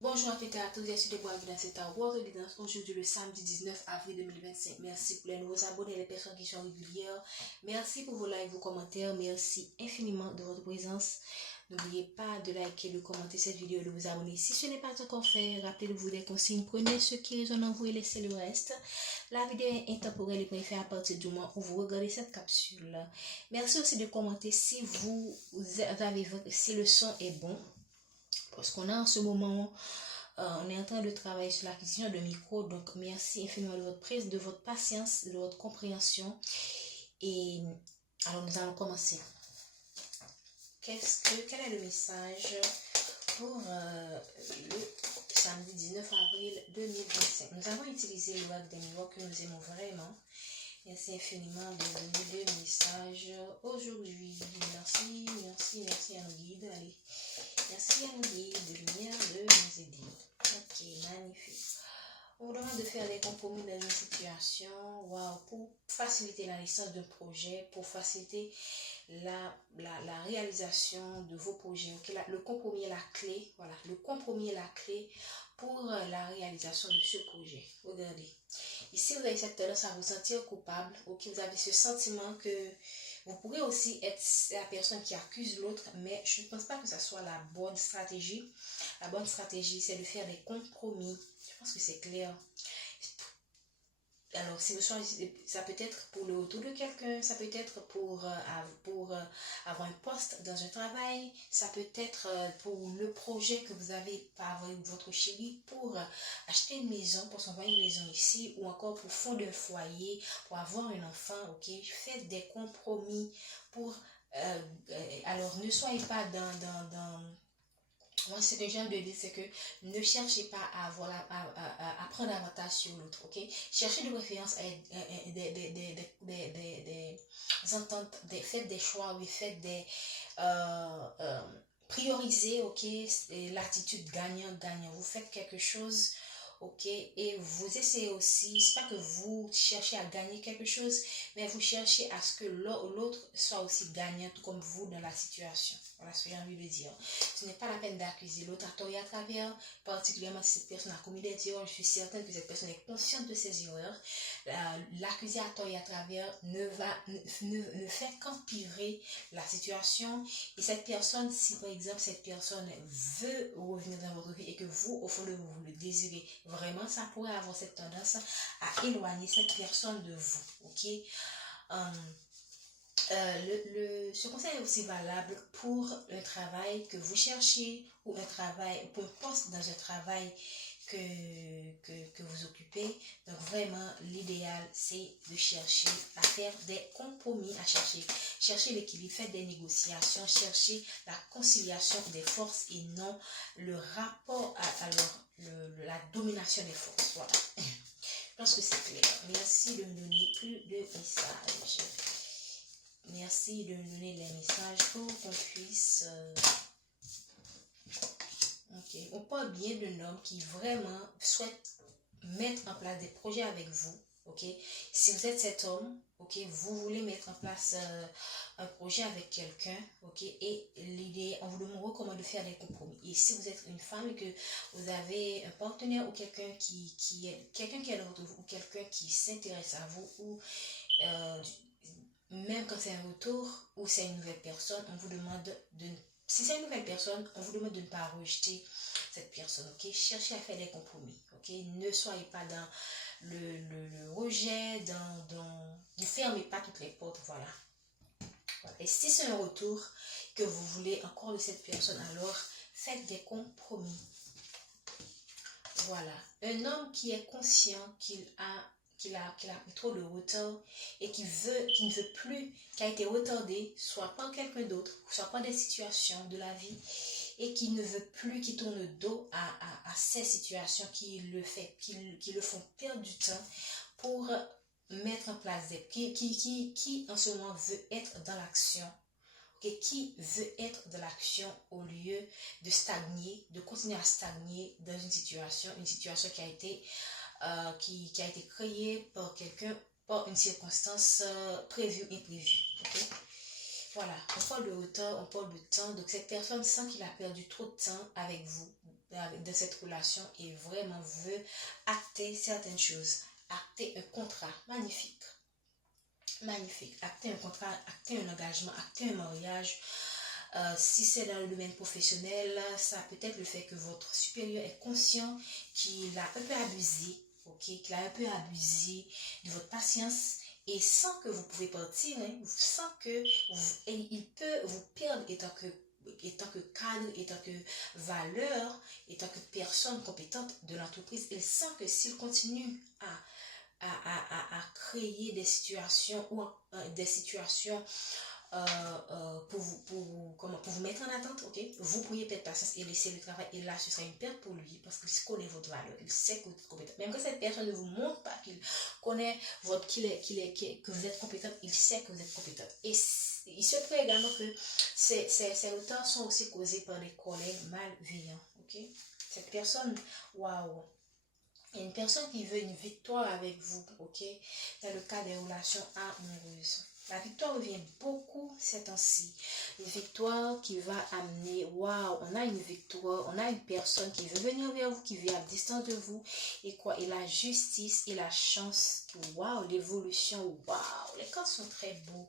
Bonjour à toutes et à tous, je suis Deborah dans cette votre guidance aujourd'hui le samedi 19 avril 2025. Merci pour les nouveaux abonnés, les personnes qui sont régulières. Merci pour vos likes, vos commentaires. Merci infiniment de votre présence. N'oubliez pas de liker, de commenter cette vidéo et de vous abonner. Si ce n'est pas encore fait, rappelez-vous des consignes. Prenez ce qui résonne en vous et laissez le reste. La vidéo est intemporelle et préférée à partir du moment où vous regardez cette capsule. Merci aussi de commenter si si le son est bon. Parce qu'on a en ce moment, on est en train de travailler sur l'acquisition de micro. Donc, merci infiniment de votre prise, de votre patience, de votre compréhension. Et alors, nous allons commencer. Quel est le message pour le samedi 19 avril 2025? Nous avons utilisé le WAC des miroirs que nous aimons vraiment. Merci infiniment de donner le message aujourd'hui. Merci à nos guides. Allez. Merci à nos guides de lumière de nous aider. Ok, magnifique. On vous demande de faire des compromis dans une situation, pour faciliter la naissance d'un projet, pour faciliter la réalisation de vos projets. Okay? Le compromis est la clé. Voilà, le compromis est la clé pour la réalisation de ce projet. Regardez. Ici, vous avez cette tendance à vous sentir coupable. Ok, vous avez ce sentiment que vous pourrez aussi être la personne qui accuse l'autre, mais je ne pense pas que ce soit la bonne stratégie. La bonne stratégie, c'est de faire des compromis. Je pense que c'est clair. Alors, si vous choisissez, ça peut être pour le retour de quelqu'un, ça peut être pour avoir un poste dans un travail, ça peut être pour le projet que vous avez avec votre chéri, pour acheter une maison, pour s'envoyer une maison ici, ou encore pour fonder un foyer, pour avoir un enfant, ok? Faites des compromis pour... alors, ne soyez pas moi, c'est le genre de dire, c'est que ne cherchez pas à prendre avantage sur l'autre, ok? Cherchez de préférence des ententes, faites des choix, oui, faites des... priorisez, ok? L'attitude gagnant-gagnant. Vous faites quelque chose, ok? Et vous essayez aussi, c'est pas que vous cherchez à gagner quelque chose, mais vous cherchez à ce que l'autre soit aussi gagnant, tout comme vous dans la situation. Voilà ce que j'ai envie de dire. Ce n'est pas la peine d'accuser l'autre à tort et à travers, particulièrement si cette personne a commis des erreurs. Je suis certaine que cette personne est consciente de ses erreurs. L'accuser à tort et à travers ne fait qu'empirer la situation. Et cette personne, si par exemple cette personne veut revenir dans votre vie et que vous, au fond de vous, le désirez vraiment, ça pourrait avoir cette tendance à éloigner cette personne de vous. Ok? Ce conseil est aussi valable pour un travail que vous cherchez ou un travail, pour un poste dans un travail que vous occupez. Donc vraiment, l'idéal, c'est de chercher à faire des compromis, à chercher l'équilibre, faire des négociations, chercher la conciliation des forces et non le rapport la domination des forces. Voilà. Je pense que c'est clair. Merci de me donner plus de messages. Merci de me donner les messages pour qu'on puisse... Ok. On parle bien d'un homme qui vraiment souhaite mettre en place des projets avec vous. Ok. Si vous êtes cet homme, ok, vous voulez mettre en place un projet avec quelqu'un, ok, et l'idée, on vous recommande de faire des compromis. Et si vous êtes une femme et que vous avez un partenaire ou quelqu'un qui est là autour de vous, ou quelqu'un qui s'intéresse à vous, ou même quand c'est un retour ou c'est une nouvelle personne, on vous demande si c'est une nouvelle personne, on vous demande de ne pas rejeter cette personne, ok? Cherchez à faire des compromis, ok? Ne soyez pas dans le rejet, ne fermez pas toutes les portes, voilà. Et si c'est un retour que vous voulez encore de cette personne, alors faites des compromis. Voilà. Un homme qui est conscient qu'il a pris trop de retard et qui ne veut plus, qui a été retardé, soit par quelqu'un d'autre, soit par des situations de la vie, et qui ne veut plus, qui tourne le dos à ces situations qui le font perdre du temps pour mettre en place qui en ce moment veut être dans l'action. Okay, qui veut être dans l'action au lieu de stagner, de continuer à stagner dans une situation qui a été créée par quelqu'un, par une circonstance prévue, imprévue. Okay? Voilà, on parle de hauteur, on parle de temps, donc cette personne sent qu'il a perdu trop de temps avec vous. de cette relation et vraiment veut acter certaines choses, acter un contrat magnifique. Magnifique. Acter un contrat, acter un engagement, acter un mariage. Si c'est dans le domaine professionnel, ça peut être le fait que votre supérieur est conscient qu'il a un peu abusé, ok, qu'il a un peu abusé de votre patience et sans que vous pouvez partir, hein, sans que il peut vous perdre étant que cadre, étant que valeur, étant que personne compétente de l'entreprise. Il sent que s'il continue à créer des situations ou des situations pour vous mettre en attente, ok? Vous pourriez perdre patience et laisser le travail. Et là, ce sera une perte pour lui parce qu'il connaît votre valeur. Il sait que vous êtes compétent. Même que cette personne ne vous montre pas qu'il connaît que vous êtes compétent, il sait que vous êtes compétent. Et il se peut également que ces retards sont aussi causés par des collègues malveillants, ok? Cette personne, waouh! Il y a une personne qui veut une victoire avec vous, ok? Dans le cas des relations amoureuses. La victoire revient beaucoup ces temps-ci. Une victoire qui va amener, waouh, on a une victoire, on a une personne qui veut venir vers vous, qui vit à distance de vous. Et quoi? Et la justice et la chance, waouh, l'évolution, waouh, les cartes sont très beaux.